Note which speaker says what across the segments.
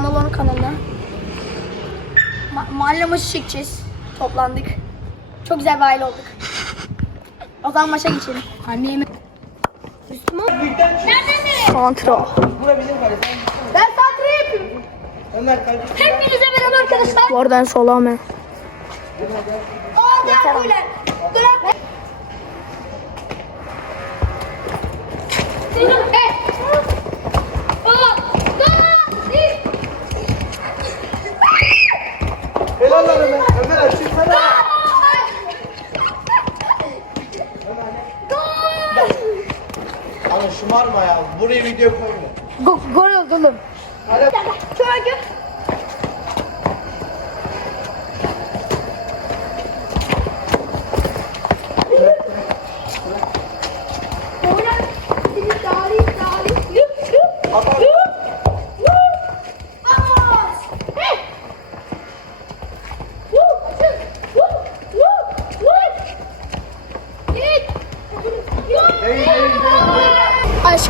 Speaker 1: Mandalon'un kanalına. Ma- mahalle maçı çekeceğiz. Toplandık. Çok güzel bir aile olduk. O zaman maça geçelim. Annemi. Müslüman.
Speaker 2: Büyükten çık.
Speaker 1: Kontrol.
Speaker 2: Bura bizim kale.
Speaker 1: Ben santre yapıyorum.
Speaker 2: Ömer kardeşim.
Speaker 1: Hepinize merhaba arkadaşlar. Oradan sola mı? Yeter ama.
Speaker 2: Helal lan Ömer. Ömer açık sana. Ana şımarma ya. Buraya video koyma.
Speaker 1: Go- Gol oldu oğlum.
Speaker 2: Hadi.
Speaker 1: Şöyle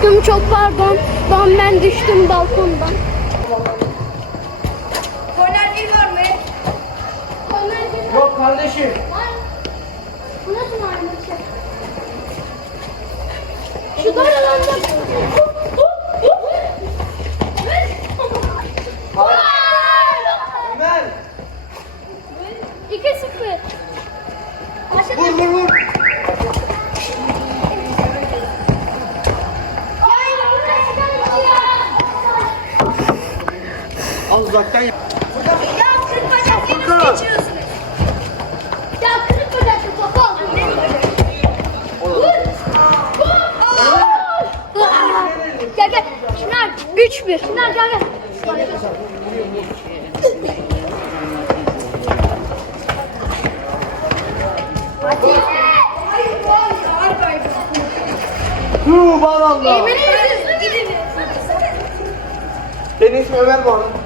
Speaker 1: Aşkım çok pardon. Ben ben düştüm balkondan. Korner bir var mı? Korner bir
Speaker 2: Yok kardeşim.
Speaker 1: var. Bu nasıl marmara Şu da alanda.
Speaker 2: Uzaktan yap.
Speaker 1: Ya kırık bacak nasıl geçiriyorsunuz? Ya kırık bacaklı topu aldım. Vur. Vur. Gel gel. Çınar 3-1. Çınar gel gel. Hadi.
Speaker 2: Hu bal Allah. Benim ismim Ömer bu arada.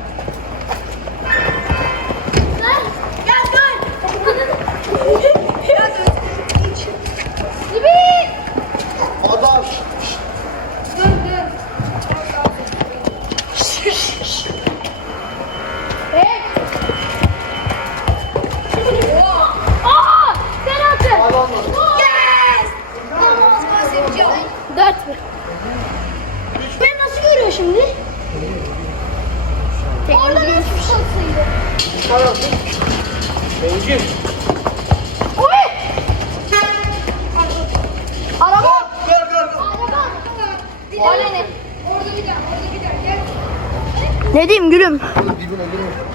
Speaker 2: Bencil.
Speaker 1: Oy! Araba.
Speaker 2: Gör gör gör.
Speaker 1: Araba. Oley ne? Orada bir daha, orada daha. Gel. Ne diyeyim gülüm?
Speaker 2: Dibine girme.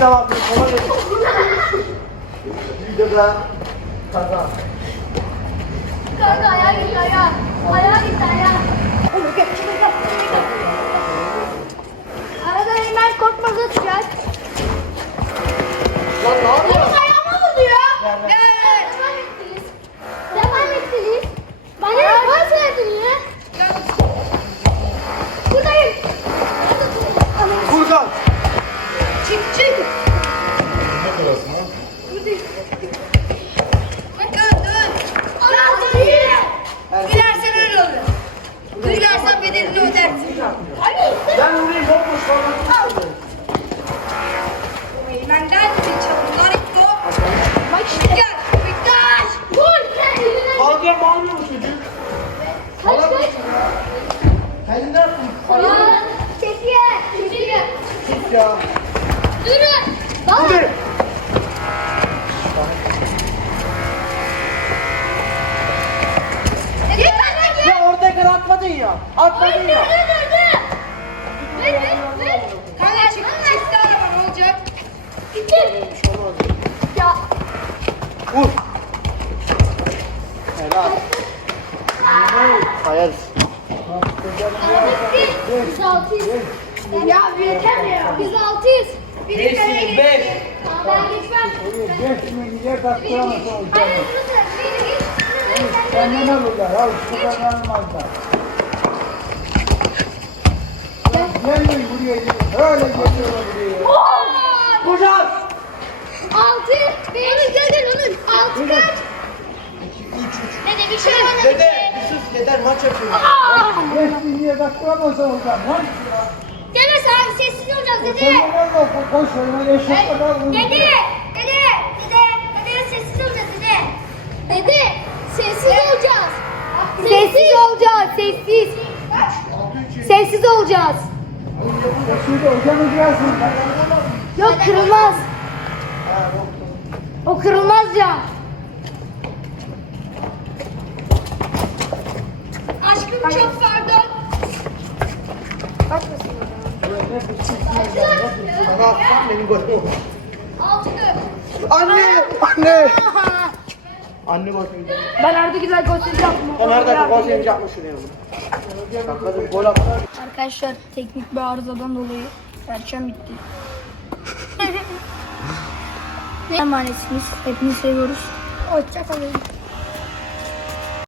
Speaker 2: De bak. Sola geç. Videoda kaza.
Speaker 1: Kanka ayağa git ayağa. Ayağa git ayağa. Arada hemen korkmazı çıkar.
Speaker 2: Mı almıyor mu çocuk?
Speaker 1: Kaç kaç.
Speaker 2: Kendini yaptın.
Speaker 1: Ya. Çekiye. Çekiye.
Speaker 2: Git ya.
Speaker 1: Durun.
Speaker 2: Hadi.
Speaker 1: Bana.
Speaker 2: Ya ortaya kadar atmadın ya. Atmadın ya.
Speaker 1: Kanka çık çıktı araba ne olacak? Gitti. Ya.
Speaker 2: Vur. Sayarız.
Speaker 1: Biz altıyız. Ya yeter ya. Biz altıyız. Biri kaleye
Speaker 2: Beşsiniz,
Speaker 1: geçti.
Speaker 2: beş.
Speaker 1: Ben geçmem.
Speaker 2: Geçme, gidecek, attıramazsın.
Speaker 1: Hayır, dur, dur. Biri geç.
Speaker 2: Senden alırlar. Al bu kadar almazlar. Gelmeyin buraya gelin. Öyle geliyorlar buraya. Koşar.
Speaker 1: Altı. Beş. Onur. Altı kaç? Dede bir şey bana
Speaker 2: Dede bir sus deden maç yapıyor. Geçti niye daktilamasa oradan lan.
Speaker 1: Dede sen sessiz olacaksın
Speaker 2: Sen ne olma koş önüne eşek kadar.
Speaker 1: Dede. Dede. Dede. Dede sessiz olacağız dede. Dede. Sessiz olacağız. Sessiz olacağız. Sessiz. Sessiz olacağız.
Speaker 2: Şimdi gelsin.
Speaker 1: Yok kırılmaz. O kırılmaz cam. Aşkım çok pardon. Altı
Speaker 2: Anne! Anne! Anne bakayım.
Speaker 1: Ben Arda güzel gol yaptım.
Speaker 2: Sen nerede gol sevinci yapmış şuraya gol at.
Speaker 1: Arkadaşlar teknik bir arızadan dolayı perçem bitti. ne emanetsiniz. Hepinizi seviyoruz. Hoşçakalın.